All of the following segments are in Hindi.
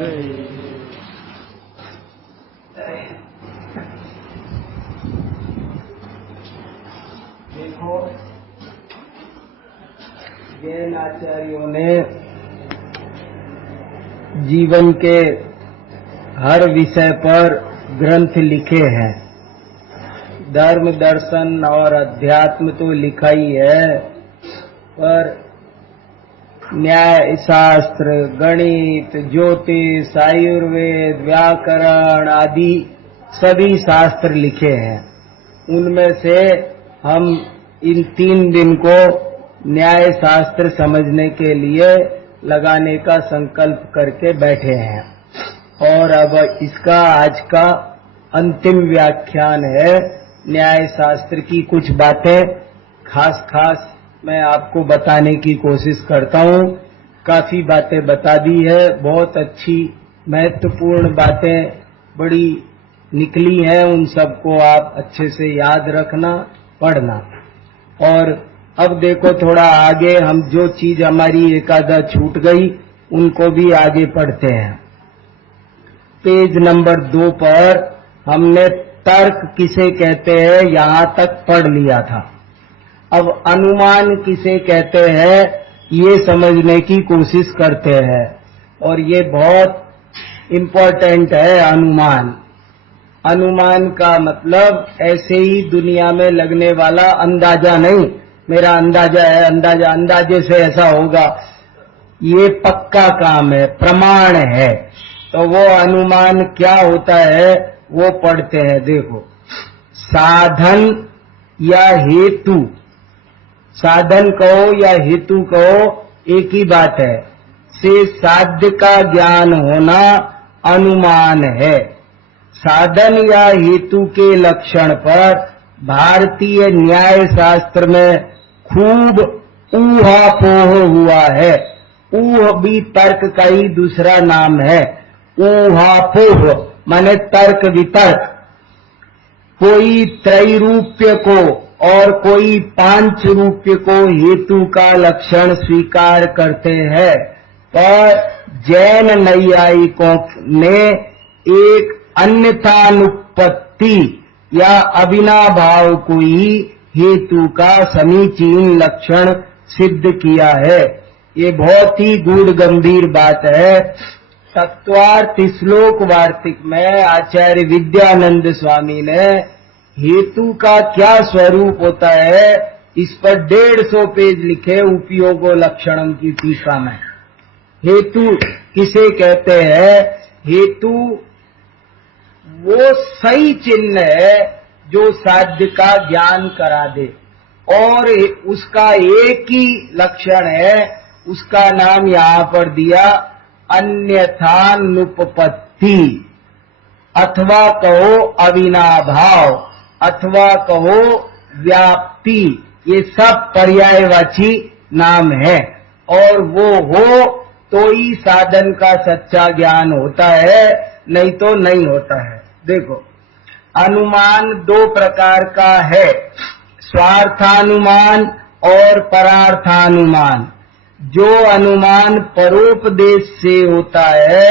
देखो, जैन आचार्यों ने जीवन के हर विषय पर ग्रंथ लिखे हैं। धर्म, दर्शन और अध्यात्म तो लिखा ही है, पर न्याय शास्त्र, गणित, ज्योतिष, आयुर्वेद, व्याकरण आदि सभी शास्त्र लिखे हैं। उनमें से हम इन 3 दिन को न्याय शास्त्र समझने के लिए लगाने का संकल्प करके बैठे हैं। और अब इसका आज का अंतिम व्याख्यान है। न्याय शास्त्र की कुछ बातें खास मैं आपको बताने की कोशिश करता हूँ। काफी बातें बता दी है, बहुत अच्छी महत्वपूर्ण बातें बड़ी निकली हैं। उन सबको आप अच्छे से याद रखना, पढ़ना। और अब देखो, थोड़ा आगे हम जो चीज हमारी एकादा छूट गई उनको भी आगे पढ़ते हैं। पेज नंबर 2 पर हमने तर्क किसे कहते हैं यहां तक पढ़ लिया था। अब अनुमान किसे कहते हैं ये समझने की कोशिश करते हैं, और ये बहुत इम्पोर्टेंट है। अनुमान का मतलब ऐसे ही दुनिया में लगने वाला अंदाजा नहीं, मेरा अंदाजा है, अंदाजे से ऐसा होगा, ये पक्का काम है, प्रमाण है। तो वो अनुमान क्या होता है वो पढ़ते हैं। देखो, साधन या हेतु, साधन कहो या हेतु कहो एक ही बात है, से साध्य का ज्ञान होना अनुमान है। साधन या हेतु के लक्षण पर भारतीय न्याय शास्त्र में खूब ऊहापोह हुआ है। ऊह भी तर्क का ही दूसरा नाम है। ऊहापोह माने तर्क वितर्क। कोई त्रैरूप्य को और कोई पांचरूप्य को हेतु का लक्षण स्वीकार करते हैं, पर जैन नैयायिकों ने एक अन्यथानुपत्ति या अविनाभाव को ही हेतु का समीचीन लक्षण सिद्ध किया है। ये बहुत ही गूढ़ गंभीर बात है। तत्वार्थ श्लोक वार्तिक में आचार्य विद्यानंद स्वामी ने हेतु का क्या स्वरूप होता है इस पर 150 पेज लिखे उपयोगो लक्षणम की टीका में। हेतु किसे कहते हैं? हेतु वो सही चिन्ह है जो साध्य का ज्ञान करा दे, और उसका एक ही लक्षण है, उसका नाम यहाँ पर दिया अन्यथानुपपत्ति, अथवा कहो अविनाभाव, अथवा कहो व्याप्ति। ये सब पर्यायवाची नाम है, और वो हो तो ही साधन का सच्चा ज्ञान होता है, नहीं तो नहीं होता है। देखो, अनुमान 2 प्रकार का है, स्वार्थानुमान और परार्थानुमान। जो अनुमान परोपदेश से होता है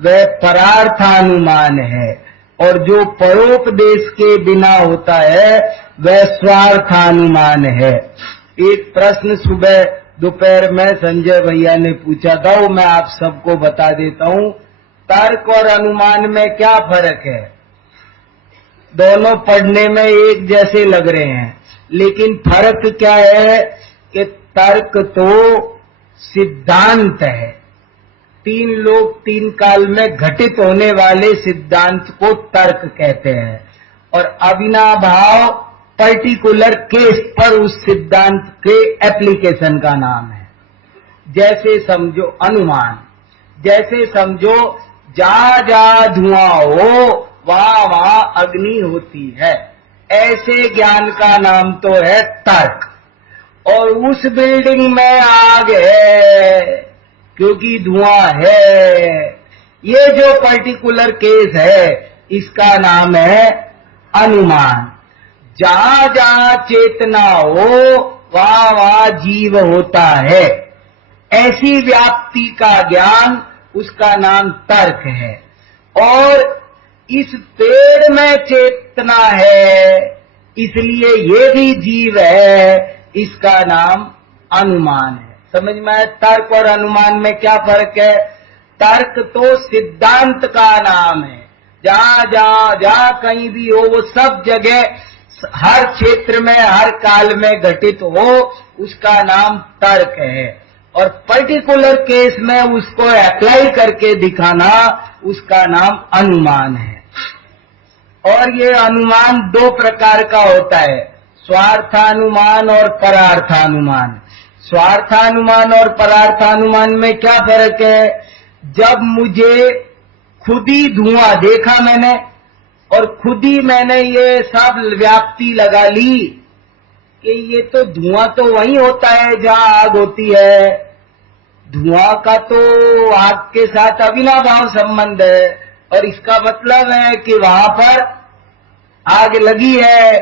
वह परार्थानुमान है, और जो परोपदेश के बिना होता है वह स्वार्थानुमान है। एक प्रश्न सुबह दोपहर में संजय भैया ने पूछा था, वो मैं आप सबको बता देता हूँ। तर्क और अनुमान में क्या फर्क है? दोनों पढ़ने में एक जैसे लग रहे हैं, लेकिन फर्क क्या है कि तर्क तो सिद्धांत है। 3 लोग 3 काल में घटित होने वाले सिद्धांत को तर्क कहते हैं, और अविनाभाव पर्टिकुलर केस पर उस सिद्धांत के एप्लीकेशन का नाम है। जैसे समझो अनुमान, जैसे समझो जहां जहां धुआं हो वहां वहां अग्नि होती है, ऐसे ज्ञान का नाम तो है तर्क। और उस बिल्डिंग में आग है क्योंकि धुआं है, ये जो पर्टिकुलर केस है इसका नाम है अनुमान। जहां जहां चेतना हो वहां वहां जीव होता है, ऐसी व्याप्ति का ज्ञान उसका नाम तर्क है। और इस पेड़ में चेतना है, इसलिए ये भी जीव है, इसका नाम अनुमान है। समझ में आया? तर्क और अनुमान में क्या फर्क है? तर्क तो सिद्धांत का नाम है, जहां कहीं भी हो, वो सब जगह हर क्षेत्र में हर काल में घटित हो, उसका नाम तर्क है। और पर्टिकुलर केस में उसको अप्लाई करके दिखाना, उसका नाम अनुमान है। और ये अनुमान दो प्रकार का होता है, स्वार्थानुमान और परार्थानुमान। स्वार्थानुमान और परार्थानुमान में क्या फर्क है? जब मुझे खुद ही धुआं देखा मैंने, और खुद ही मैंने ये सब व्याप्ति लगा ली कि ये तो धुआं तो वही होता है जहां आग होती है, धुआं का तो आग के साथ अविनाभाव संबंध है, और इसका मतलब है कि वहां पर आग लगी है।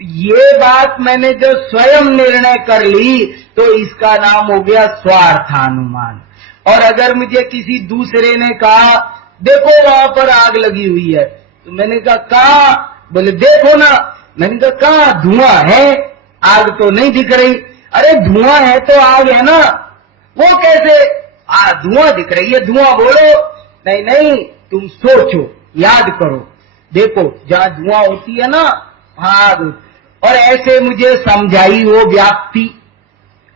ये बात मैंने जो स्वयं निर्णय कर ली, तो इसका नाम हो गया स्वार्थानुमान। और अगर मुझे किसी दूसरे ने कहा देखो वहां पर आग लगी हुई है, तो मैंने कहा कहां? बोले देखो ना। मैंने कहा कहां? धुआं है, आग तो नहीं दिख रही। अरे धुआं है तो आग है ना। वो कैसे? धुआं दिख रही है, धुआं बोलो। नहीं नहीं, तुम सोचो, याद करो, देखो जहां धुआं होती है ना, वहां आग होती। और ऐसे मुझे समझाई वो व्याप्ति।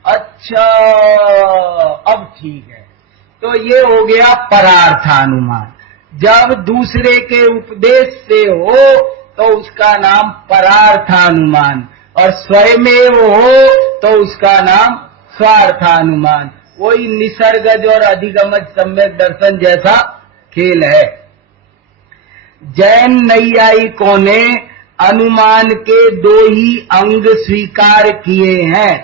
अच्छा, अब ठीक है। तो ये हो गया परार्थानुमान। जब दूसरे के उपदेश से हो तो उसका नाम परार्थानुमान, और स्वयमेव हो तो उसका नाम स्वार्थानुमान। वही निसर्गज और अधिगमज सम्यक दर्शन जैसा खेल है। जैन नैयायिकों ने अनुमान के दो ही अंग स्वीकार किए हैं।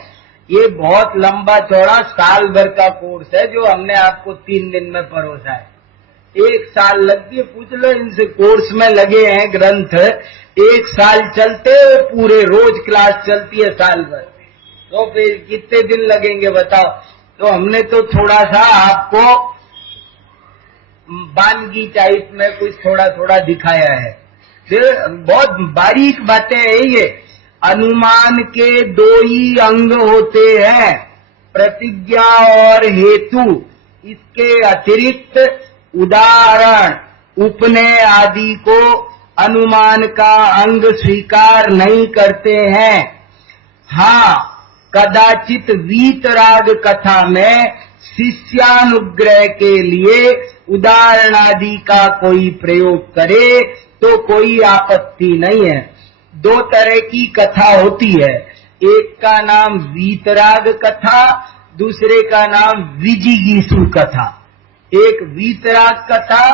ये बहुत लंबा चौड़ा साल भर का कोर्स है जो हमने आपको 3 दिन में परोसा है। 1 साल लगती है, पूछ लो इनसे, कोर्स में लगे हैं ग्रंथ 1 साल चलते, पूरे रोज क्लास चलती है साल भर, तो फिर कितने दिन लगेंगे बताओ। तो हमने तो थोड़ा सा आपको वानगी टाइप में कुछ थोड़ा थोड़ा दिखाया है। फिर बहुत बारीक बातें हैं ये। अनुमान के 2 ही अंग होते हैं, प्रतिज्ञा और हेतु। इसके अतिरिक्त उदाहरण, उपनय आदि को अनुमान का अंग स्वीकार नहीं करते हैं। हाँ, कदाचित वीतराग कथा में शिष्यानुग्रह के लिए उदाहरण आदि का कोई प्रयोग करे तो कोई आपत्ति नहीं है। 2 तरह की कथा होती है, एक का नाम वीतराग कथा, दूसरे का नाम विजिगीषु कथा। एक वीतराग कथा,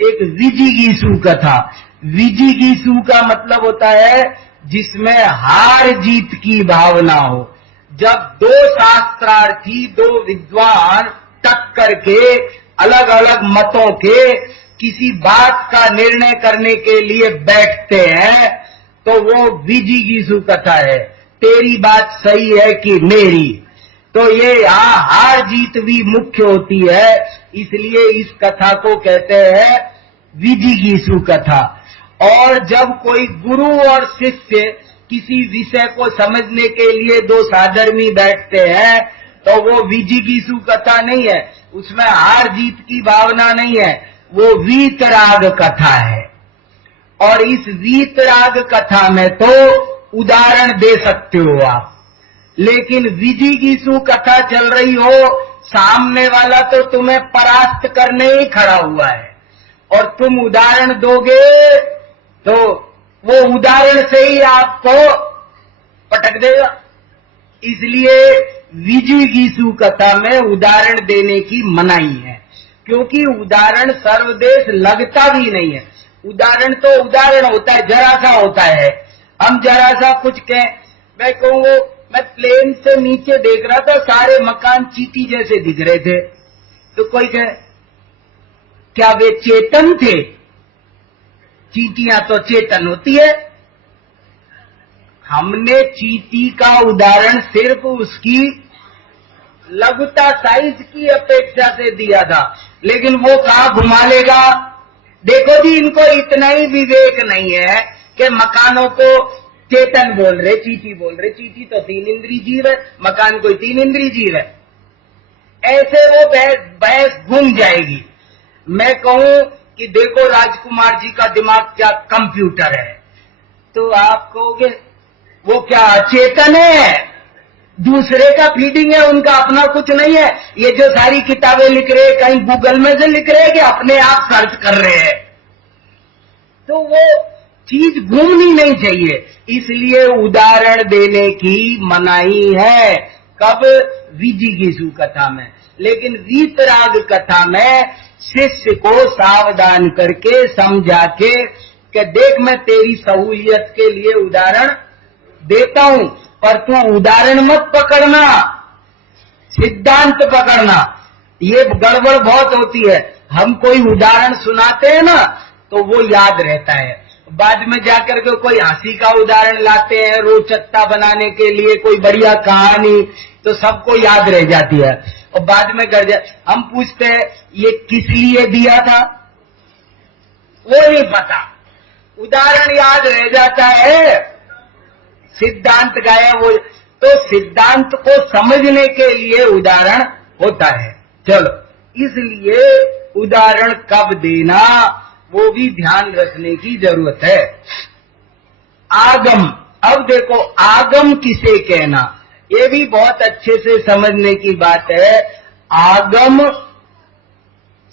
एक विजिगीषु कथा। विजिगीषु का मतलब होता है जिसमें हार जीत की भावना हो। जब 2 शास्त्रार्थी, 2 विद्वान टक्कर के अलग अलग मतों के किसी बात का निर्णय करने के लिए बैठते हैं, तो वो विजिगीषु कथा है। तेरी बात सही है कि मेरी। तो ये यहाँ हार जीत भी मुख्य होती है, इसलिए इस कथा को कहते हैं विजिगीषु कथा। और जब कोई गुरु और शिष्य किसी विषय को समझने के लिए 2 साधर्मी बैठते हैं, तो वो विजिगीषु कथा नहीं है, उसमें हार जीत की भावना नहीं है, वो वीतराग कथा है। और इस वीतराग कथा में तो उदाहरण दे सकते हो आप, लेकिन विजिगीषु कथा चल रही हो, सामने वाला तो तुम्हें परास्त करने ही खड़ा हुआ है, और तुम उदाहरण दोगे तो वो उदाहरण से ही आपको पटक देगा। इसलिए विजिगीषु कथा में उदाहरण देने की मनाही है, क्योंकि उदाहरण सर्वदेश लगता भी नहीं है। उदाहरण तो उदाहरण होता है, जरा सा होता है। हम जरा सा कुछ कहें, मैं कहूँ मैं प्लेन से नीचे देख रहा था, सारे मकान चींटी जैसे दिख रहे थे, तो कोई कहे क्या वे चेतन थे? चींटियां तो चेतन होती है। हमने चींटी का उदाहरण सिर्फ उसकी लघुता, साइज की अपेक्षा से दिया था। लेकिन वो कहाँ घुमा लेगा। देखो जी, इनको इतना ही विवेक नहीं है कि मकानों को चेतन बोल रहे, चीटी बोल रहे। चीटी तो 3 इंद्रिय जीव है, मकान कोई 3 इंद्रिय जीव है। ऐसे वो बहस घूम जाएगी। मैं कहूं कि देखो राजकुमार जी का दिमाग क्या कंप्यूटर है, तो आप कहोगे वो क्या अचेतन है, दूसरे का फीडिंग है, उनका अपना कुछ नहीं है। ये जो सारी किताबें लिख रहे हैं कहीं गूगल में से लिख रहे हैं कि अपने आप सर्च कर रहे हैं, तो वो चीज घूमनी नहीं चाहिए। इसलिए उदाहरण देने की मनाही है। कब? विजिगीषु कथा में। लेकिन वीतराग कथा में शिष्य को सावधान करके समझा के कि देख, मैं तेरी सहूलियत के लिए उदाहरण देता हूं, पर तू उदाहरण मत पकड़ना, सिद्धांत पकड़ना। ये गड़बड़ बहुत होती है। हम कोई उदाहरण सुनाते हैं ना तो वो याद रहता है, बाद में जाकर के कोई हंसी का उदाहरण लाते हैं रोचकता बनाने के लिए, कोई बढ़िया कहानी, तो सबको याद रह जाती है। और बाद में हम पूछते हैं ये किस लिए दिया था, वो नहीं पता, उदाहरण याद रह जाता है, सिद्धांत गायब हो। तो सिद्धांत को समझने के लिए उदाहरण होता है। चलो, इसलिए उदाहरण कब देना वो भी ध्यान रखने की जरूरत है। आगम, अब देखो आगम किसे कहना, ये भी बहुत अच्छे से समझने की बात है। आगम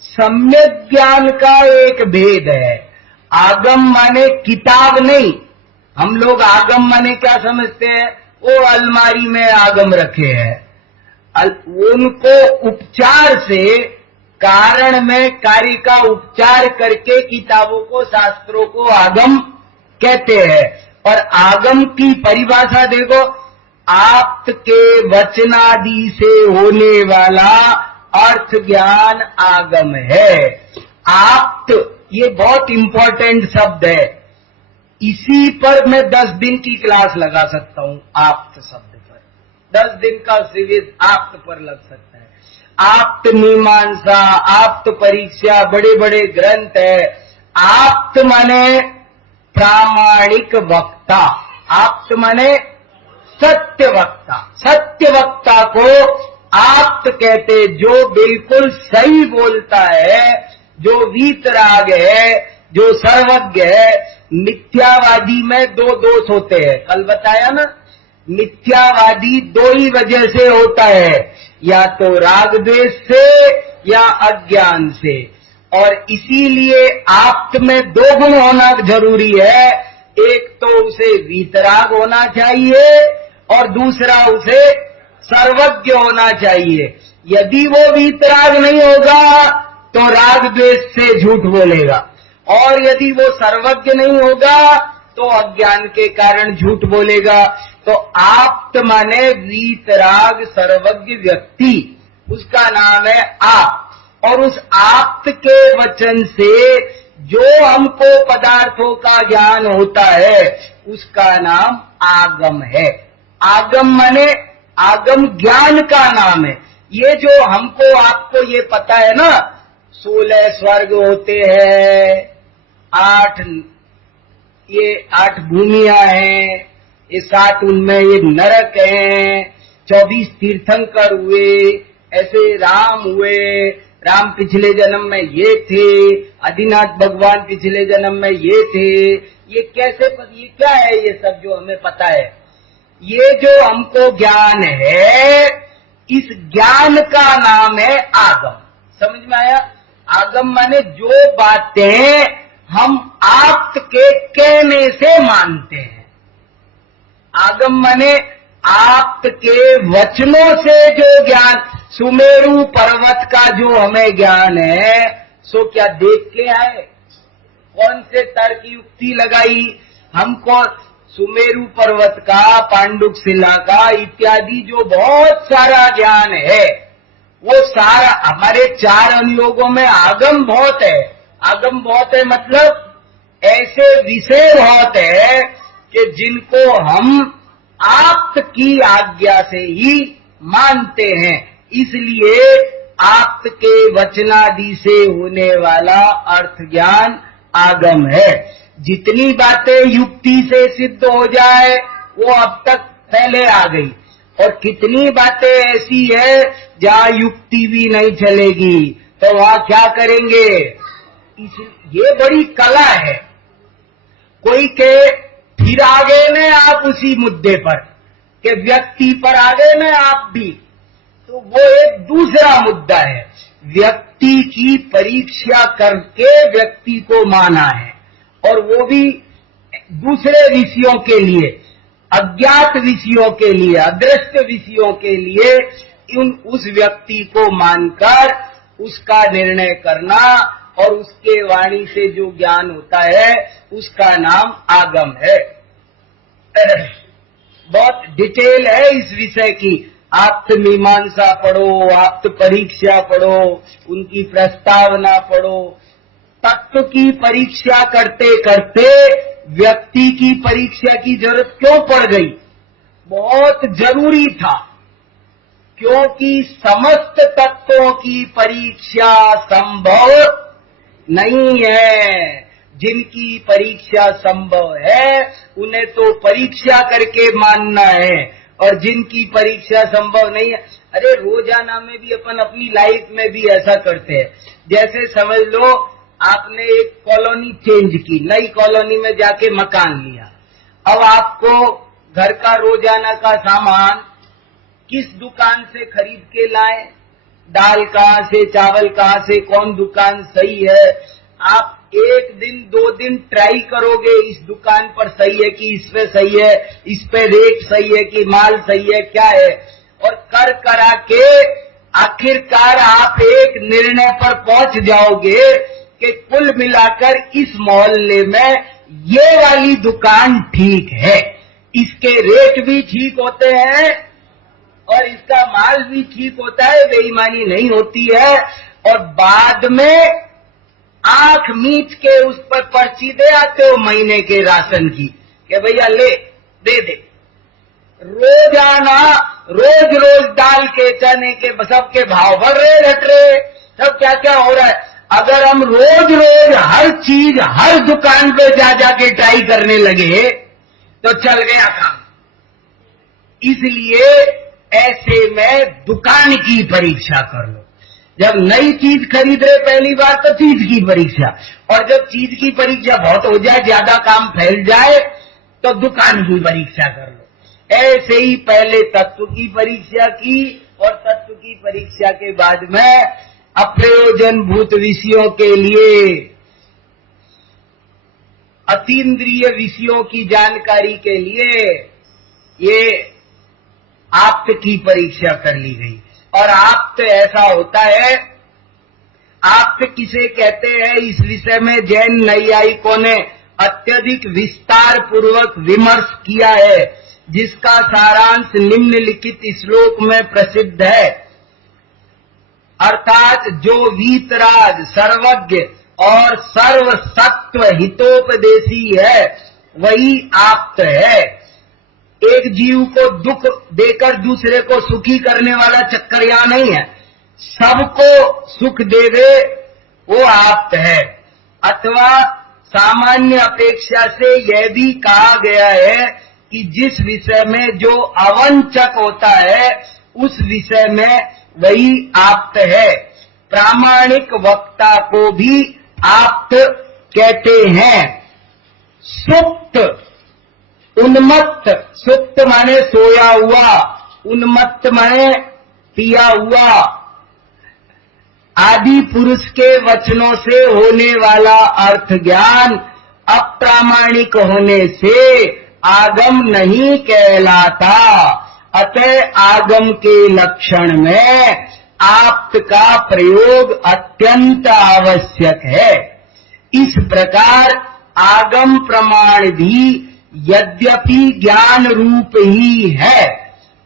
सम्यक ज्ञान का एक भेद है। आगम माने किताब नहीं। हम लोग आगम माने क्या समझते हैं, वो अलमारी में आगम रखे हैं। उनको उपचार से, कारण में कार्य का उपचार करके किताबों को, शास्त्रों को आगम कहते हैं। और आगम की परिभाषा देखो, आप्त के वचनादि से होने वाला अर्थ ज्ञान आगम है। आप्त ये बहुत इंपॉर्टेंट शब्द है, इसी पर मैं 10 दिन की क्लास लगा सकता हूं। आप्त शब्द पर 10 दिन का सिविल आप्त पर लग सकता है। आप्त मीमांसा, आप्त परीक्षा, बड़े बड़े ग्रंथ है। आप्त माने प्रामाणिक वक्ता, आप्त माने सत्य वक्ता। सत्य वक्ता को आप्त कहते, जो बिल्कुल सही बोलता है, जो वीतराग है, जो सर्वज्ञ है। मिथ्यावादी में 2 दोष होते हैं, कल बताया ना। मिथ्यावादी 2 ही वजह से होता है, या तो राग द्वेष से या अज्ञान से। और इसीलिए आप्त में 2 गुण होना जरूरी है। एक तो उसे वीतराग होना चाहिए और दूसरा उसे सर्वज्ञ होना चाहिए। यदि वो वीतराग नहीं होगा तो राग द्वेष से झूठ बोलेगा, और यदि वो सर्वज्ञ नहीं होगा तो अज्ञान के कारण झूठ बोलेगा। तो आप्त माने वीतराग सर्वज्ञ व्यक्ति, उसका नाम है आप्त। और उस आप्त के वचन से जो हमको पदार्थों का ज्ञान होता है उसका नाम आगम है। आगम माने आगम ज्ञान का नाम है। ये जो हमको आपको ये पता है ना, 16 स्वर्ग होते हैं, 8 भूमियां हैं, ये 7 उनमें ये नरक हैं, 24 तीर्थंकर हुए, ऐसे राम हुए, राम पिछले जन्म में ये थे, आदिनाथ भगवान पिछले जन्म में ये थे। ये कैसे, ये क्या है ये सब जो हमें पता है? ये जो हमको ज्ञान है, इस ज्ञान का नाम है आगम। समझ में आया? आगम माने जो बातें हम आप्त के कहने से मानते हैं। आगम माने आप्त के वचनों से जो ज्ञान, सुमेरु पर्वत का जो हमें ज्ञान है, सो क्या देख के आए? कौन से तर्क युक्ति लगाई हमको? सुमेरु पर्वत का, पांडुक शिला का इत्यादि जो बहुत सारा ज्ञान है, वो सारा हमारे 4 अनुयोगों में आगम बहुत है। आगम बहुत है मतलब ऐसे विषय बहुत है कि जिनको हम आप्त की आज्ञा से ही मानते हैं। इसलिए आप के वचनादि से होने वाला अर्थ ज्ञान आगम है। जितनी बातें युक्ति से सिद्ध हो जाए वो अब तक पहले आ गई, और कितनी बातें ऐसी है जहाँ युक्ति भी नहीं चलेगी, तो वहाँ क्या करेंगे? ये बड़ी कला है। कोई के फिर आ गए न आप उसी मुद्दे पर, कि व्यक्ति पर आ गए न आप भी, तो वो एक दूसरा मुद्दा है। व्यक्ति की परीक्षा करके व्यक्ति को माना है, और वो भी दूसरे विषयों के लिए, अज्ञात विषयों के लिए, अदृष्ट विषयों के लिए उस व्यक्ति को मानकर उसका निर्णय करना, और उसके वाणी से जो ज्ञान होता है उसका नाम आगम है। बहुत डिटेल है इस विषय की। आप्त मीमांसा पढ़ो, आप्त परीक्षा पढ़ो, उनकी प्रस्तावना पढ़ो। तत्व की परीक्षा करते करते व्यक्ति की परीक्षा की जरूरत क्यों पड़ गई? बहुत जरूरी था, क्योंकि समस्त तत्वों की परीक्षा संभव नहीं है। जिनकी परीक्षा संभव है उन्हें तो परीक्षा करके मानना है, और जिनकी परीक्षा संभव नहीं है, अरे रोजाना में भी अपन अपनी लाइफ में भी ऐसा करते हैं। जैसे समझ लो आपने एक कॉलोनी चेंज की, नई कॉलोनी में जाके मकान लिया। अब आपको घर का रोजाना का सामान किस दुकान से खरीद के लाए, दाल कहाँ से, चावल कहाँ से, कौन दुकान सही है, आप एक दिन दो दिन ट्राई करोगे इस दुकान पर सही है कि इस पे सही है, इस पे रेट सही है कि माल सही है, क्या है, और कर करा के आखिरकार आप एक निर्णय पर पहुंच जाओगे कि कुल मिलाकर इस मोहल्ले में ये वाली दुकान ठीक है, इसके रेट भी ठीक होते हैं और इसका माल भी ठीक होता है, बेईमानी नहीं होती है। और बाद में आंख मीच के उस पर पर्ची दे आते हो महीने के राशन की कि भैया ले दे दे। रोजाना रोज रोज दाल के, चने के, सबके भाव बढ़ रहे, घट रहे, सब क्या क्या हो रहा है। अगर हम रोज रोज हर चीज हर दुकान पे जा जाके ट्राई करने लगे तो चल गया काम। इसलिए ऐसे में दुकान की परीक्षा कर लो। जब नई चीज खरीद रहे पहली बार तो चीज की परीक्षा, और जब चीज की परीक्षा बहुत हो जाए, ज्यादा काम फैल जाए, तो दुकान की परीक्षा कर लो। ऐसे ही पहले तत्व की परीक्षा की, और तत्व की परीक्षा के बाद में अप्रयोजनभूत विषयों के लिए, अतीन्द्रिय विषयों की जानकारी के लिए ये आप्त की परीक्षा कर ली गई। और आप्त ऐसा होता है, आप्त किसे कहते हैं इस विषय में जैन नैयायिकों ने अत्यधिक विस्तार पूर्वक विमर्श किया है, जिसका सारांश निम्नलिखित श्लोक में प्रसिद्ध है। अर्थात जो वीतराग, सर्वज्ञ और सर्व सत्व हितोपदेशी है वही आप्त है। एक जीव को दुख देकर दूसरे को सुखी करने वाला चक्कर यहाँ नहीं है, सबको सुख देवे वो आप्त है। अथवा सामान्य अपेक्षा से यह भी कहा गया है कि जिस विषय में जो अवंचक होता है उस विषय में वही आप्त है। प्रामाणिक वक्ता को भी आप्त कहते हैं। सुप्त, उन्मत्त, सुप्त माने सोया हुआ, उन्मत्त माने पिया हुआ, आदि पुरुष के वचनों से होने वाला अर्थ ज्ञान अप्रामाणिक होने से आगम नहीं कहलाता। अतः आगम के लक्षण में आप्त का प्रयोग अत्यंत आवश्यक है। इस प्रकार आगम प्रमाण भी यद्यपि ज्ञान रूप ही है,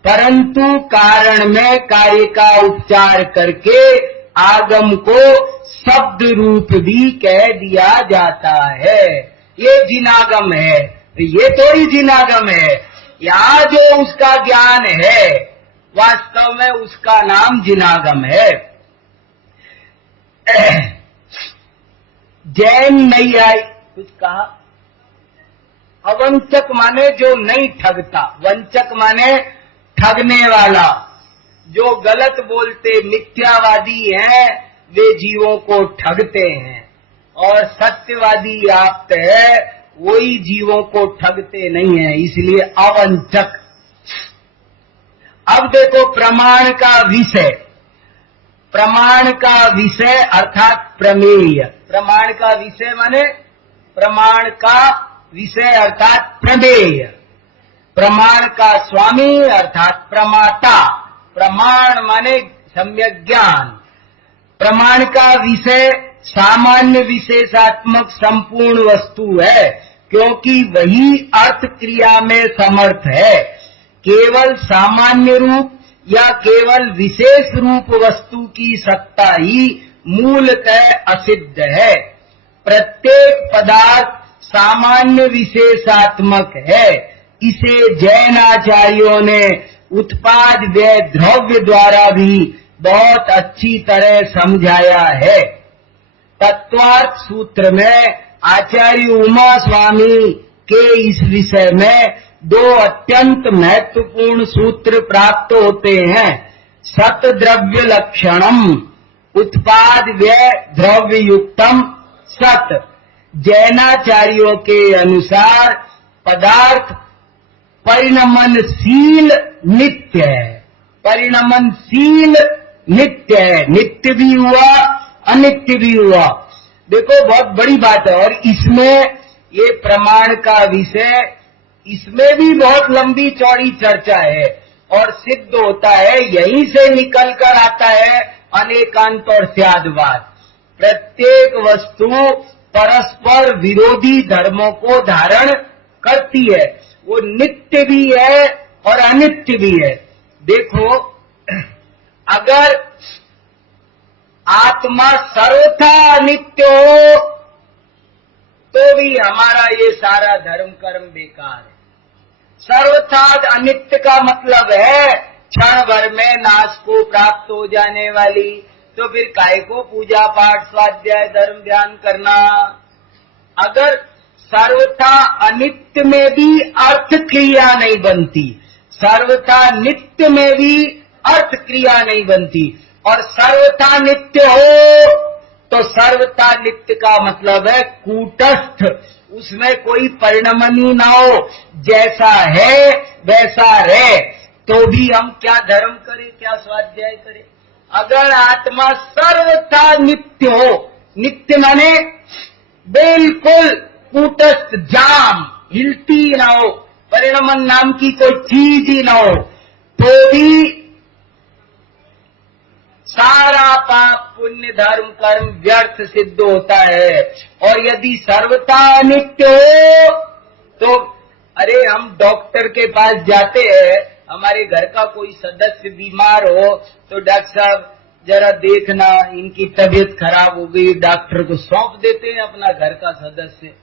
परंतु कारण में कार्य का उपचार करके आगम को शब्द रूप भी कह दिया जाता है। ये जिनागम है, ये थोड़ी जिनागम है। यहाँ जो उसका ज्ञान है वास्तव में उसका नाम जिनागम है। जैन नहीं आई, कुछ कहा। अवंचक माने जो नहीं ठगता, वंचक माने ठगने वाला। जो गलत बोलते मिथ्यावादी हैं वे जीवों को ठगते हैं, और सत्यवादी आप है वही जीवों को ठगते नहीं है, इसलिए अवंचक। अब देखो प्रमाण का विषय, प्रमाण का विषय अर्थात प्रमेय। प्रमाण का विषय माने प्रमाण का विषय अर्थात प्रमेय। प्रमाण का स्वामी अर्थात प्रमाता। प्रमाण माने सम्यक ज्ञान। प्रमाण का विषय सामान्य विशेषात्मक संपूर्ण वस्तु है, क्योंकि वही अर्थ क्रिया में समर्थ है। केवल सामान्य रूप या केवल विशेष रूप वस्तु की सत्ता ही मूलतः असिद्ध है। प्रत्येक पदार्थ सामान्य विशेषात्मक है। इसे जैनाचार्यों ने उत्पाद व्यय द्रव्य द्वारा भी बहुत अच्छी तरह समझाया है। तत्वार्थ सूत्र में आचार्य उमा स्वामी के इस विषय में दो अत्यंत महत्वपूर्ण सूत्र प्राप्त होते हैं। सत द्रव्य लक्षणम उत्पाद व्यय द्रव्य युक्तम सत। जैनाचार्यों के अनुसार पदार्थ परिणमनशील नित्य है। परिणमनशील नित्य है, नित्य भी हुआ अनित्य भी हुआ। देखो बहुत बड़ी बात है। और इसमें ये प्रमाण का विषय, इसमें भी बहुत लंबी चौड़ी चर्चा है और सिद्ध होता है, यहीं से निकल कर आता है अनेकांत और स्यादवाद। प्रत्येक वस्तु परस्पर विरोधी धर्मों को धारण करती है, वो नित्य भी है और अनित्य भी है। देखो अगर आत्मा सर्वथा अनित्य हो तो भी हमारा ये सारा धर्म कर्म बेकार है। सर्वथा अनित्य का मतलब है क्षण भर में नाश को प्राप्त हो जाने वाली, तो फिर काय को पूजा पाठ स्वाध्याय धर्म ध्यान करना। अगर सर्वथा अनित्य में भी अर्थ क्रिया नहीं बनती, सर्वथा नित्य में भी अर्थ क्रिया नहीं बनती, और सर्वथा नित्य हो तो सर्वथा नित्य का मतलब है कूटस्थ, उसमें कोई परिणमनी ना हो, जैसा है वैसा रहे। तो भी हम क्या धर्म करें, क्या स्वाध्याय करें। अगर आत्मा सर्वथा नित्य हो, नित्य माने बिल्कुल कूटस्थ जाम, हिलती ना हो, परिणमन नाम की कोई चीज ही ना हो, तो भी सारा पाप पुण्य धर्म कर्म व्यर्थ सिद्ध होता है। और यदि सर्वथा नित्य हो तो, अरे हम डॉक्टर के पास जाते हैं, हमारे घर का कोई सदस्य बीमार हो तो डॉक्टर साहब जरा देखना इनकी तबीयत खराब हो गई, डॉक्टर को सौंप देते हैं अपना घर का सदस्य।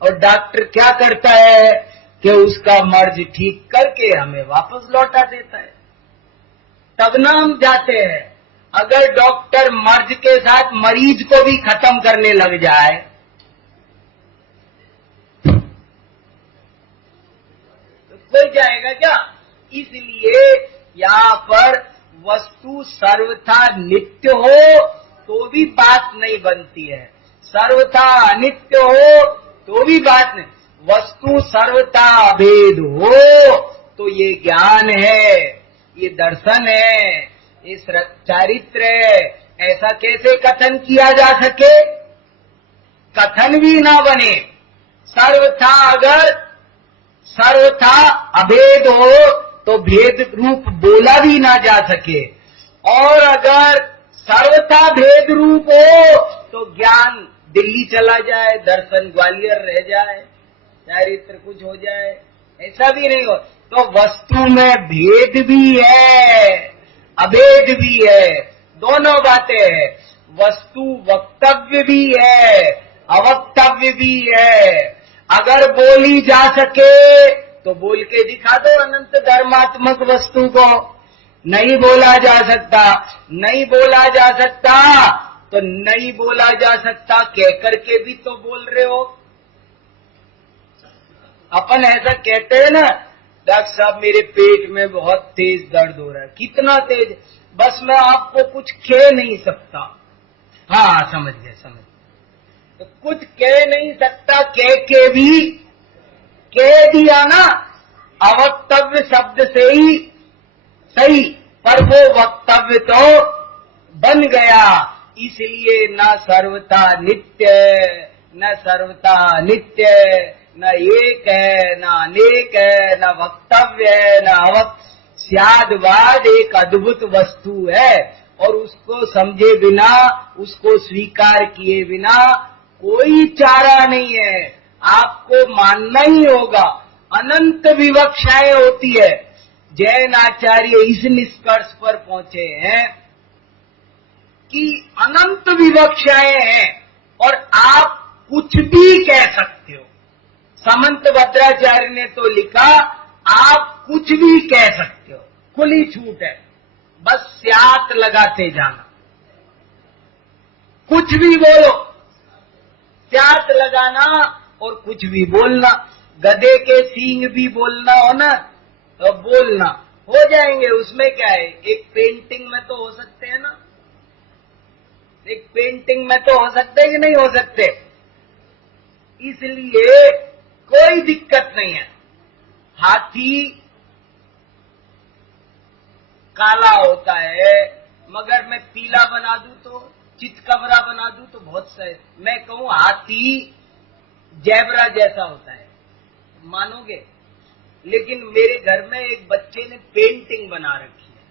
और डॉक्टर क्या करता है कि उसका मर्ज ठीक करके हमें वापस लौटा देता है, तब ना हम जाते हैं। अगर डॉक्टर मर्ज के साथ मरीज को भी खत्म करने लग जाए तो कोई जाएगा क्या। इसलिए यहाँ पर वस्तु सर्वथा नित्य हो तो भी बात नहीं बनती है, सर्वथा अनित्य हो तो भी बात नहीं। वस्तु सर्वथा अभेद हो तो ये ज्ञान है, ये दर्शन है, इस चारित्र है। ऐसा कैसे कथन किया जा सके, कथन भी ना बने। सर्वथा अगर सर्वथा अभेद हो तो भेद रूप बोला भी ना जा सके, और अगर सर्वथा भेद रूप हो तो ज्ञान दिल्ली चला जाए, दर्शन ग्वालियर रह जाए, चारित्र कुछ हो जाए, ऐसा भी नहीं हो। तो वस्तु में भेद भी है अभेद भी है, दोनों बातें हैं। वस्तु वक्तव्य भी है अवक्तव्य भी है। अगर बोली जा सके तो बोल के दिखा दो अनंत धर्मात्मक वस्तु को। नहीं बोला जा सकता, नहीं बोला जा सकता तो नहीं बोला जा सकता कह करके भी तो बोल रहे हो। अपन ऐसा कहते हैं ना, डॉक्टर साहब मेरे पेट में बहुत तेज दर्द हो रहा है। कितना तेज? बस मैं आपको कुछ कह नहीं सकता। हाँ समझ गए, समझ गए। तो कुछ कह नहीं सकता कह के भी कह दिया ना, अवक्तव्य शब्द से ही सही, पर वो वक्तव्य तो बन गया। इसलिए न सर्वथा नित्य, न सर्वथा नित्य, न एक है, न अनेक है, न वक्तव्य है, न अवक्त। स्यादवाद एक अद्भुत वस्तु है और उसको समझे बिना, उसको स्वीकार किए बिना कोई चारा नहीं है। आपको मानना ही होगा। अनंत विवक्षाएं होती है। जैन आचार्य इस निष्कर्ष पर पहुंचे हैं कि अनंत विवक्षाएं हैं और आप कुछ भी कह सकते हो। समंत भद्राचार्य ने तो लिखा, आप कुछ भी कह सकते हो, खुली छूट है, बस स्यात लगाते जाना। कुछ भी बोलो, स्यात लगाना और कुछ भी बोलना। गधे के सींग भी बोलना हो ना तो बोलना, हो जाएंगे। उसमें क्या है, एक पेंटिंग में तो हो सकते हैं ना, एक पेंटिंग में तो हो सकते हैं कि नहीं हो सकते। इसलिए कोई दिक्कत नहीं है। हाथी काला होता है, मगर मैं पीला बना दूं तो, चितकबरा बना दूं तो बहुत सही। मैं कहूं हाथी जैबरा जैसा होता है, मानोगे? लेकिन मेरे घर में एक बच्चे ने पेंटिंग बना रखी है,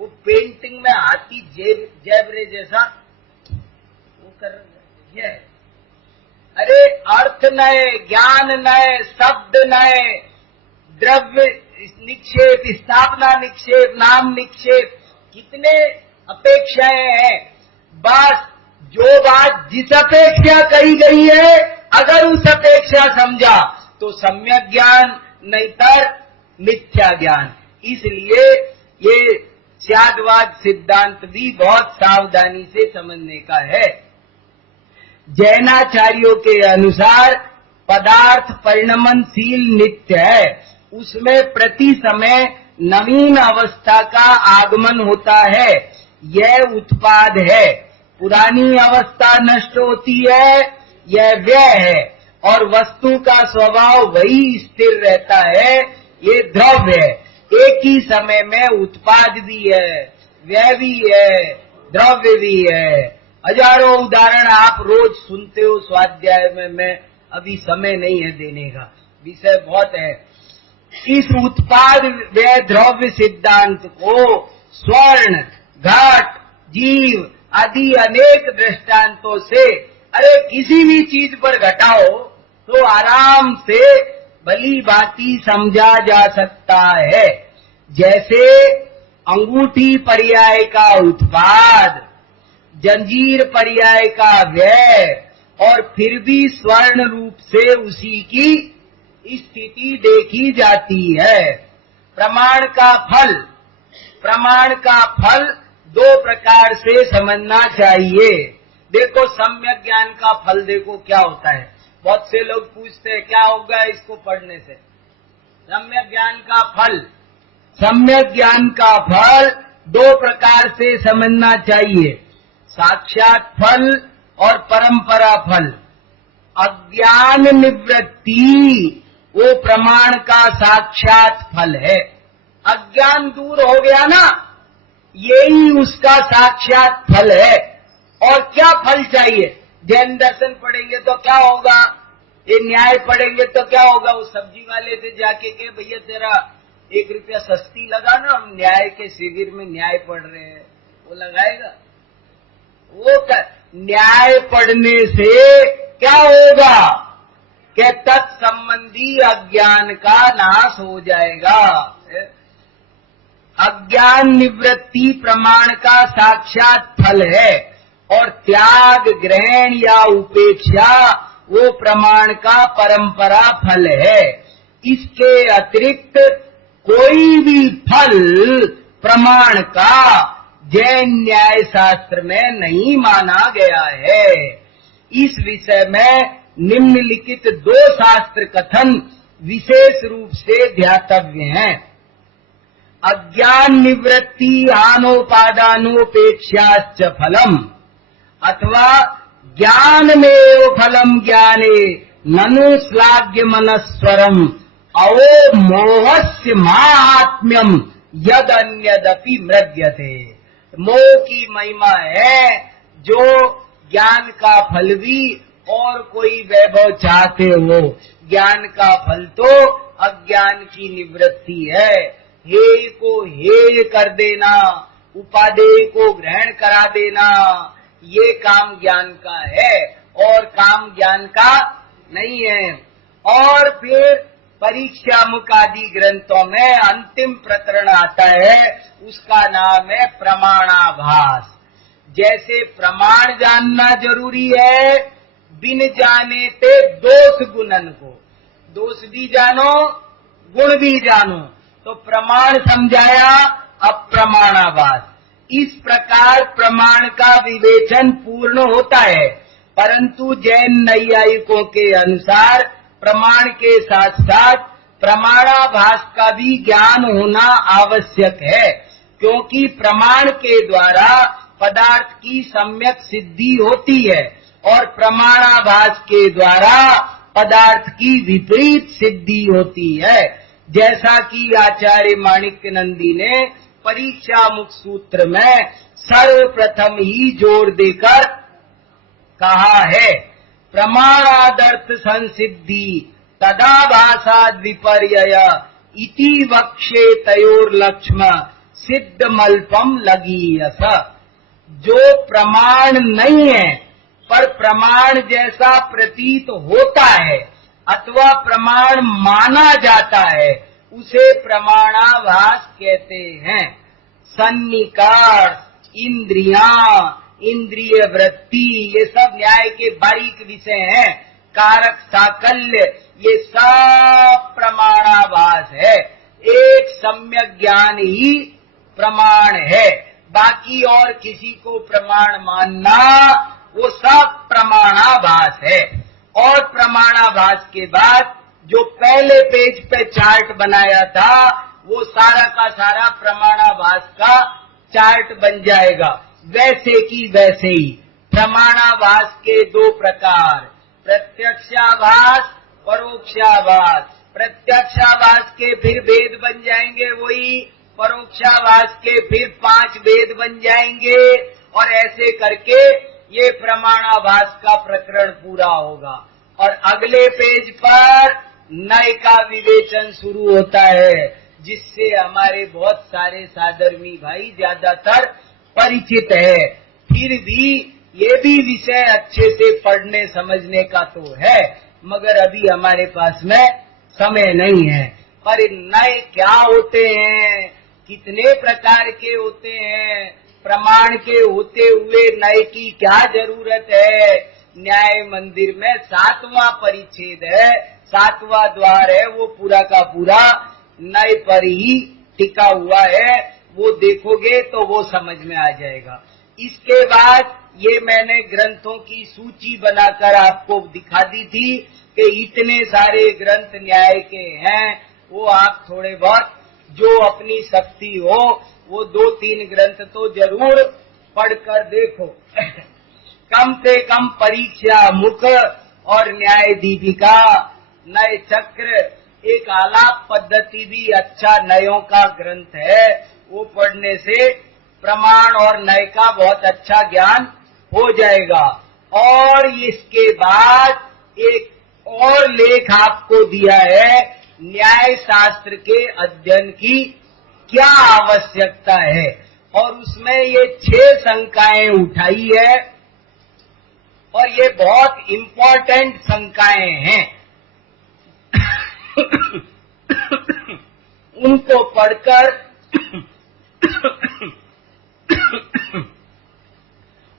वो पेंटिंग में हाथी जैबरे जैसा वो कर रहा है। अरे अर्थ नए, ज्ञान नए, शब्द नए, द्रव्य निक्षेप, स्थापना निक्षेप, नाम निक्षेप, कितने अपेक्षाएं हैं। बस जो बात जिस अपेक्षा कही गई है, अगर उस अपेक्षा समझा तो सम्यक ज्ञान, नहीं तर मिथ्या ज्ञान। इसलिए ये स्यादवाद सिद्धांत भी बहुत सावधानी से समझने का है। जैनाचार्यों के अनुसार पदार्थ परिणमनशील नित्य है, उसमें प्रति समय नवीन अवस्था का आगमन होता है। यह उत्पाद है। पुरानी अवस्था नष्ट होती है, यह व्यय है, और वस्तु का स्वभाव वही स्थिर रहता है, ये द्रव्य है। एक ही समय में उत्पाद भी है, व्यय भी है, द्रव्य भी है। हजारों उदाहरण आप रोज सुनते हो स्वाध्याय में। मैं अभी समय नहीं है देने का, विषय बहुत है। इस उत्पाद व्यय द्रव्य सिद्धांत को स्वर्ण, घट, जीव आदि अनेक दृष्टांतों से, अरे किसी भी चीज पर घटाओ तो आराम से भली भांति समझा जा सकता है। जैसे अंगूठी पर्याय का उत्पाद, जंजीर पर्याय का व्यय, और फिर भी स्वर्ण रूप से उसी की स्थिति देखी जाती है। प्रमाण का फल दो प्रकार से समझना चाहिए। देखो सम्यक ज्ञान का फल देखो क्या होता है। बहुत से लोग पूछते हैं क्या होगा इसको पढ़ने से। सम्यक ज्ञान का फल दो प्रकार से समझना चाहिए, साक्षात फल और परंपरा फल। अज्ञान निवृत्ति वो प्रमाण का साक्षात फल है। अज्ञान दूर हो गया ना, यही उसका साक्षात फल है। और क्या फल चाहिए? जैन दर्शन पढ़ेंगे तो क्या होगा, ये न्याय पढ़ेंगे तो क्या होगा? वो सब्जी वाले से जाके के भैया तेरा 1 रुपया सस्ती लगा ना, हम न्याय के शिविर में न्याय पढ़ रहे हैं, वो लगाएगा? वो न्याय पढ़ने से क्या होगा कि तत्संबंधी अज्ञान का नाश हो जाएगा। अज्ञान निवृत्ति प्रमाण का साक्षात फल है, और त्याग, ग्रहण या उपेक्षा वो प्रमाण का परंपरा फल है। इसके अतिरिक्त कोई भी फल प्रमाण का जैन न्याय शास्त्र में नहीं माना गया है। इस विषय में निम्नलिखित 2 शास्त्र कथन विशेष रूप से ध्यातव्य हैं। अज्ञान निवृत्ति हानोपादानोपेक्षाश्च फलम अथवा ज्ञानमेव फलम ज्ञाने ननु श्लाघ्य मनस्वरम अवो मोहस्य महात्म्यम यद अन्यदपि मृग्यते। मोह की महिमा है जो ज्ञान का फल भी और कोई वैभव चाहते हो। ज्ञान का फल तो अज्ञान की निवृत्ति है। हेय को हेय कर देना, उपादेय को ग्रहण करा देना, ये काम ज्ञान का है और काम ज्ञान का नहीं है। और फिर परीक्षा मुख आदि ग्रंथों में अंतिम प्रकरण आता है, उसका नाम है प्रमाणाभास। जैसे प्रमाण जानना जरूरी है, बिन जाने ते दोष गुणन को, दोष भी जानो गुण भी जानो, तो प्रमाण समझाया। अब प्रमाणाभास, इस प्रकार प्रमाण का विवेचन पूर्ण होता है, परंतु जैन नैयायिकों के अनुसार प्रमाण के साथ साथ प्रमाणाभास का भी ज्ञान होना आवश्यक है, क्योंकि प्रमाण के द्वारा पदार्थ की सम्यक सिद्धि होती है और प्रमाणाभास के द्वारा पदार्थ की विपरीत सिद्धि होती है। जैसा कि आचार्य माणिक्य नंदी ने परीक्षा मुख सूत्र में सर्वप्रथम ही जोर देकर कहा है, प्रमाणादर्थ संसिद्धि तदाभासाद विपर्यय इति वक्षे तयोर लक्ष्म सिद्ध मल्पम लगीयस। जो प्रमाण नहीं है पर प्रमाण जैसा प्रतीत होता है अथवा प्रमाण माना जाता है, उसे प्रमाणाभास कहते हैं। सन्निकार, इंद्रियां, इंद्रिय वृत्ति, ये सब न्याय के बारीक विषय हैं। कारक साकल्य, ये सब प्रमाणाभास है। एक सम्यक ज्ञान ही प्रमाण है, बाकी और किसी को प्रमाण मानना वो सब प्रमाणाभास है। और प्रमाणाभास के बाद जो पहले पेज पे चार्ट बनाया था, वो सारा का सारा प्रमाणाभास का चार्ट बन जाएगा। वैसे की वैसे ही प्रमाणाभास के 2 प्रकार, प्रत्यक्षाभास, परोक्षाभास। प्रत्यक्षाभास के फिर भेद बन जाएंगे वही, परोक्षाभास के फिर 5 भेद बन जाएंगे, और ऐसे करके ये प्रमाणाभास का प्रकरण पूरा होगा। और अगले पेज पर नय का विवेचन शुरू होता है, जिससे हमारे बहुत सारे साधर्मी भाई ज्यादातर परिचित है। फिर भी ये भी विषय अच्छे से पढ़ने समझने का तो है, मगर अभी हमारे पास में समय नहीं है। पर नय क्या होते हैं, कितने प्रकार के होते हैं, प्रमाण के होते हुए नय की क्या जरूरत है। न्याय मंदिर में 7वां परिच्छेद है, 7वां द्वार है, वो पूरा का पूरा नय पर ही टिका हुआ है। वो देखोगे तो वो समझ में आ जाएगा। इसके बाद ये मैंने ग्रंथों की सूची बनाकर आपको दिखा दी थी कि इतने सारे ग्रंथ न्याय के हैं। वो आप थोड़े बहुत जो अपनी शक्ति हो वो 2-3 ग्रंथ तो जरूर पढ़कर देखो। कम से कम परीक्षा मुख और न्याय दीपिका, नय चक्र, एक आलाप पद्धति भी अच्छा नयों का ग्रंथ है। वो पढ़ने से प्रमाण और नय का बहुत अच्छा ज्ञान हो जाएगा। और इसके बाद एक और लेख आपको दिया है, न्याय शास्त्र के अध्ययन की क्या आवश्यकता है, और उसमें ये 6 शंकाएं उठाई है, और ये बहुत इम्पोर्टेंट शंकाएं हैं। उनको पढ़कर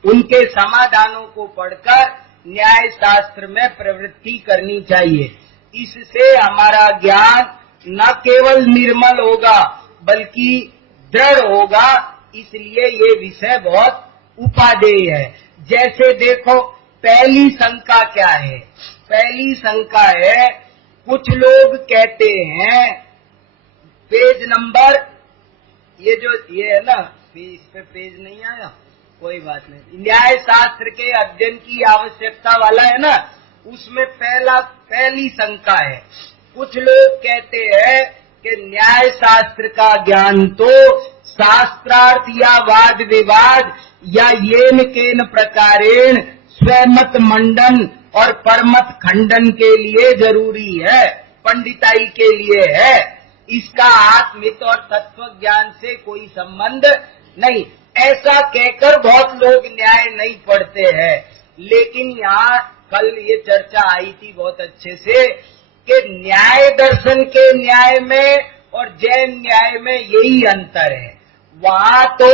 उनके समाधानों को पढ़कर न्याय शास्त्र में प्रवृत्ति करनी चाहिए। इससे हमारा ज्ञान न केवल निर्मल होगा बल्कि दृढ़ होगा, इसलिए ये विषय बहुत उपादेय है। जैसे देखो, पहली शंका क्या है? पहली शंका है, कुछ लोग कहते हैं, पेज नंबर, ये है ना, इस पे पेज नहीं आया, कोई बात नहीं, न्याय शास्त्र के अध्ययन की आवश्यकता वाला है ना, उसमें पहली शंका है। कुछ लोग कहते हैं कि न्याय शास्त्र का ज्ञान तो शास्त्रार्थ या वाद विवाद या येन केन प्रकारेण स्वमत मंडन और परमत खंडन के लिए जरूरी है, पंडिताई के लिए है। इसका आत्मित और तत्व ज्ञान से कोई संबंध नहीं। ऐसा कहकर बहुत लोग न्याय नहीं पढ़ते हैं। लेकिन यहाँ कल ये चर्चा आई थी बहुत अच्छे से कि न्याय दर्शन के न्याय में और जैन न्याय में यही अंतर है। वहाँ तो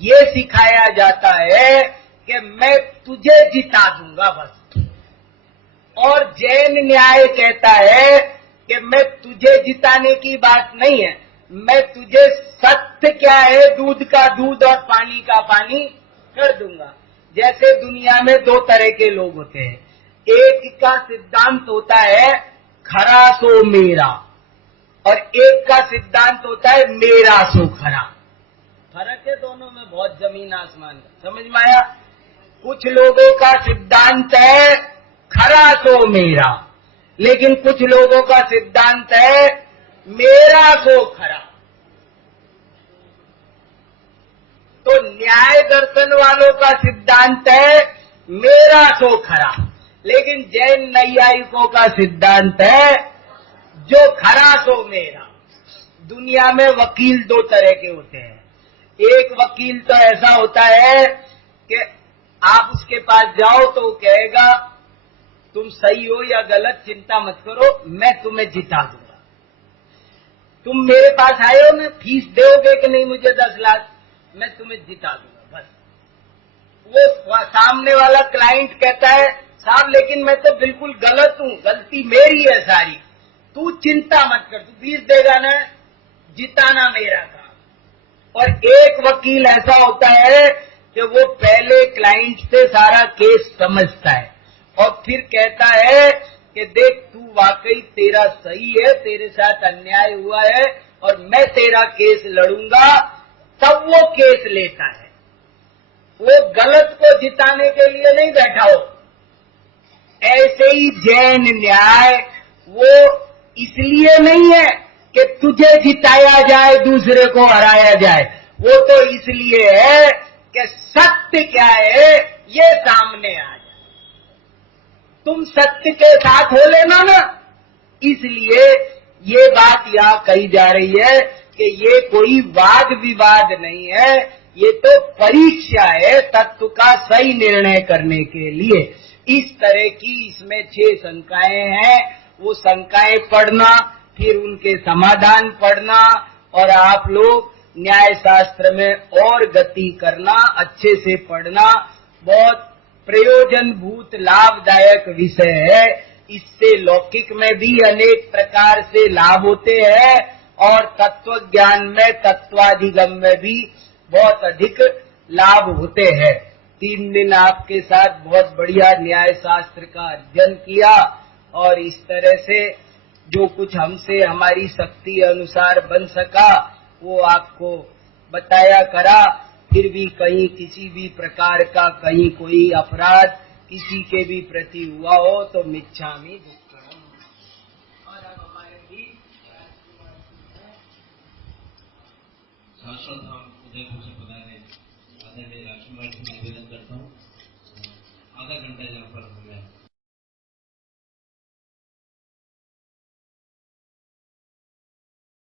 ये सिखाया जाता है कि मैं तुझे जिता दूंगा बस, और जैन न्याय कहता है कि मैं तुझे जिताने की बात नहीं है, मैं तुझे सत्य क्या है, दूध का दूध और पानी का पानी कर दूंगा। जैसे दुनिया में दो तरह के लोग होते हैं, एक का सिद्धांत होता है खरा सो मेरा, और एक का सिद्धांत होता है मेरा सो खरा। फर्क है दोनों में बहुत जमीन आसमान का, समझ में आया? कुछ लोगों का सिद्धांत है खरा सो मेरा, लेकिन कुछ लोगों का सिद्धांत है मेरा सो खरा। तो न्याय दर्शन वालों का सिद्धांत है मेरा सो खरा, लेकिन जैन नैयायिकों का सिद्धांत है जो खरा सो मेरा। दुनिया में वकील दो तरह के होते हैं। एक वकील तो ऐसा होता है कि आप उसके पास जाओ तो वो कहेगा तुम सही हो या गलत चिंता मत करो, मैं तुम्हें जिता दूंगा। तुम मेरे पास आए हो ना, फीस दोगे कि नहीं मुझे 10 लाख, मैं तुम्हें जिता दूंगा बस। वो सामने वाला क्लाइंट कहता है साहब लेकिन मैं तो बिल्कुल गलत हूं, गलती मेरी है सारी, तू चिंता मत कर, तू फीस देगा ना, जिताना मेरा काम। और एक वकील ऐसा होता है कि वो पहले क्लाइंट से सारा केस समझता है और फिर कहता है कि देख तू वाकई तेरा सही है, तेरे साथ अन्याय हुआ है और मैं तेरा केस लड़ूंगा, तब वो केस लेता है। वो गलत को जिताने के लिए नहीं बैठा हो। ऐसे ही जैन न्याय वो इसलिए नहीं है कि तुझे जिताया जाए, दूसरे को हराया जाए, वो तो इसलिए है कि सत्य क्या है ये सामने आ जाए, तुम सत्य के साथ हो लेना ना। इसलिए ये बात यहाँ कही जा रही है कि ये कोई वाद विवाद नहीं है, ये तो परीक्षा है तत्व का सही निर्णय करने के लिए। इस तरह की इसमें 6 शंकाएं हैं। वो शंकाएं पढ़ना, फिर उनके समाधान पढ़ना, और आप लोग न्याय शास्त्र में और गति करना, अच्छे से पढ़ना, बहुत प्रयोजनभूत लाभदायक विषय है। इससे लौकिक में भी अनेक प्रकार से लाभ होते हैं और तत्व ज्ञान में, तत्वाधिगम में भी बहुत अधिक लाभ होते हैं। 3 दिन आपके साथ बहुत बढ़िया न्याय शास्त्र का अध्ययन किया और इस तरह से जो कुछ हमसे हमारी शक्ति अनुसार बन सका वो आपको बताया करा। फिर भी कहीं किसी भी प्रकार का कहीं कोई अपराध किसी के भी प्रति हुआ हो तो मिच्छामि दुक्कड़म। और अब हमारे भी शाश्वत धाम उदयपुर से पधारे आदरणीय राजकुमार से निवेदन करता हूँ आधा घंटा यहाँ पर हमें